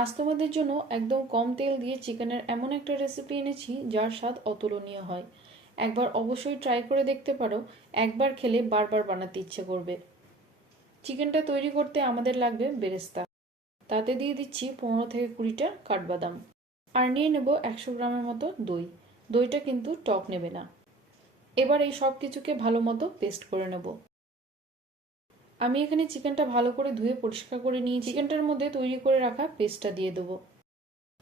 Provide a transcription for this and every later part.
আজ তোমাদের জন্য একদম কম তেল দিয়ে চিকেনের এমন একটা রেসিপি এনেছি যার স্বাদ অতুলনীয় হয়। একবার অবশ্যই ট্রাই করে দেখতে পারো, একবার খেলে বারবার বানাতে ইচ্ছে করবে। চিকেনটা তৈরি করতে আমাদের লাগবে বেরেস্তা। তাতে দিয়ে দিচ্ছি 15 থেকে 20টা কাঠবাদাম। আর নিয়ে নেব 100 গ্রামের মতো দই। দইটা কিন্তু টক নেবে না। এবার এই সব কিছুকে ভালো মতো পেস্ট করে নেব। আমি এখানে চিকেনটা ভালো করে ধুয়ে পরিষ্কার করে নিয়ে চিকেনটার মধ্যে তৈরি করে রাখা পেস্টটা দিয়ে দেবো।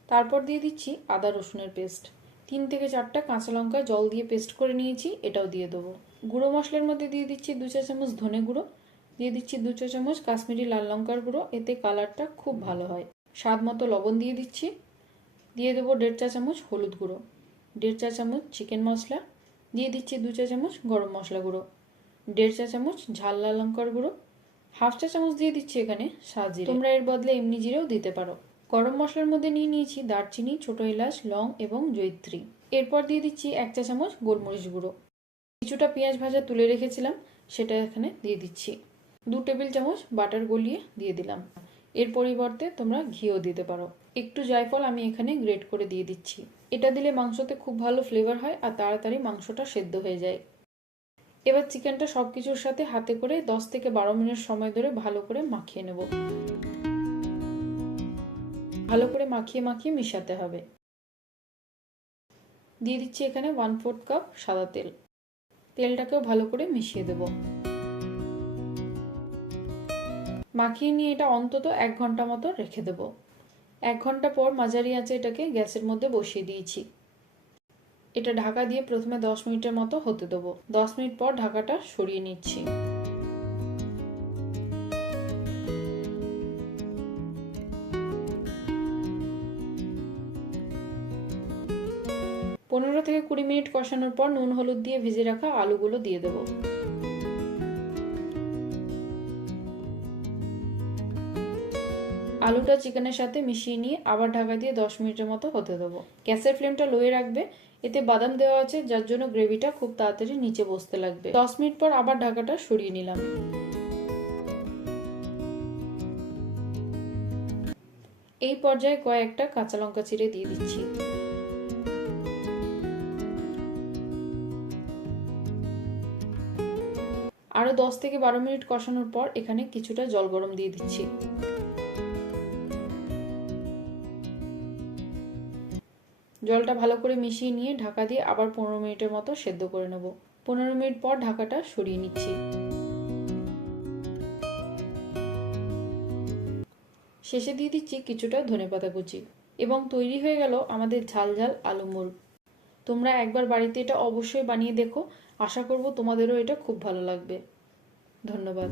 তারপর দিয়ে দিচ্ছি আদা রসুনের পেস্ট। 3 থেকে 4টা কাঁচা লঙ্কা জল দিয়ে পেস্ট করে নিয়েছি, এটাও দিয়ে দেবো। গুঁড়ো মশলার মধ্যে দিয়ে দিচ্ছি 2 চা চামচ ধনে গুঁড়ো, দিয়ে দিচ্ছি 2 চা চামচ কাশ্মীরি লাল লঙ্কার গুঁড়ো, এতে কালারটা খুব ভালো হয়। স্বাদ মতো লবণ দিয়ে দিচ্ছি। দিয়ে দেবো 1.5 চা চামচ হলুদ গুঁড়ো, 1.5 চা চামচ চিকেন মশলা, দিয়ে দিচ্ছি 2 চা চামচ গরম মশলা গুঁড়ো, 1.5 চা চামচ ঝাল লাল লঙ্কার গুঁড়ো, 1/2 চা চামচ দিয়ে দিচ্ছি এখানে সাদা জিরে। তোমরা এর বদলে এমনি জিরেও দিতে পারো। গরম মশলার মধ্যে নিয়ে নিয়েছি দারচিনি, ছোট এলাচ, লং এবং জয়িত্রী। এরপর দিয়ে দিচ্ছি 1 চা চামচ গোলমরিচ গুঁড়ো। কিছুটা পেঁয়াজ ভাজা তুলে রেখেছিলাম, সেটা এখানে দিয়ে দিচ্ছি। 2 টেবিল চামচ বাটার গলিয়ে দিয়ে দিলাম। এর পরিবর্তে তোমরা ঘিও দিতে পারো। একটু জায়ফল আমি এখানে গ্রেট করে দিয়ে দিচ্ছি। এটা দিলে মাংসতে খুব ভালো ফ্লেভার হয় আর তাড়াতাড়ি মাংসটা সেদ্ধ হয়ে যায়। এবার চিকেনটা সবকিছুর সাথে হাতে করে 10 থেকে 12 মিনিট সময় ধরে ভালো করে মাখিয়ে নেব। ভালো করে মাখিয়ে মাখিয়ে মিশাতে হবে। দিয়ে দিচ্ছি এখানে 1/4 কাপ সাদা তেল। তেলটাকেও ভালো করে মিশিয়ে দেব। মাখিয়ে নিয়ে এটা অন্তত 1 ঘন্টা মতো রেখে দেব। 1 ঘন্টা পর মাঝারি আঁচে এটাকে গ্যাসের মধ্যে বসিয়ে দিয়েছি। এটা ঢাকা দিয়ে প্রথমে 10 মিনিটের মতো হতে দেবো। 10 মিনিট পর ঢাকাটা সরিয়ে নিচ্ছি। পনেরো থেকে 20 মিনিট কষানোর পর নুন হলুদ দিয়ে ভেজে রাখা আলুগুলো দিয়ে দেবো। আলুটা চিকেনের সাথে মিশিয়ে নিয়ে আবার ঢাকা দিয়ে 10 মিনিটের মতো হতে দেবো। গ্যাসের ফ্লেমটা লোয়ে রাখবে। এতে বাদাম দেওয়া আছে, যার জন্য গ্রেভিটা খুব তাড়াতাড়ি নিচে বসতে লাগবে। 10 মিনিট পর আবার ঢাকাটা সরিয়ে নিলাম। এই পর্যায়ে কয়েকটা কাঁচা লঙ্কা চিড়ে দিয়ে দিচ্ছি। আরো 10 থেকে 12 মিনিট কষানোর পর এখানে কিছুটা জল গরম দিয়ে দিচ্ছি। জলটা ভালো করে মিশিয়ে নিয়ে ঢাকা দিয়ে আবার 15 মিনিটের মতো সেদ্ধ করে নেব। 15 মিনিট পর ঢাকাটা সরিয়ে নিচ্ছি। শেষে দিয়ে দিচ্ছি কিছুটা ধনেপাতা কুচি। এবং তৈরি হয়ে গেল আমাদের ঝাল ঝাল আলু মুর্গ। তোমরা একবার বাড়িতে এটা অবশ্যই বানিয়ে দেখো। আশা করব তোমাদেরও এটা খুব ভালো লাগবে। ধন্যবাদ।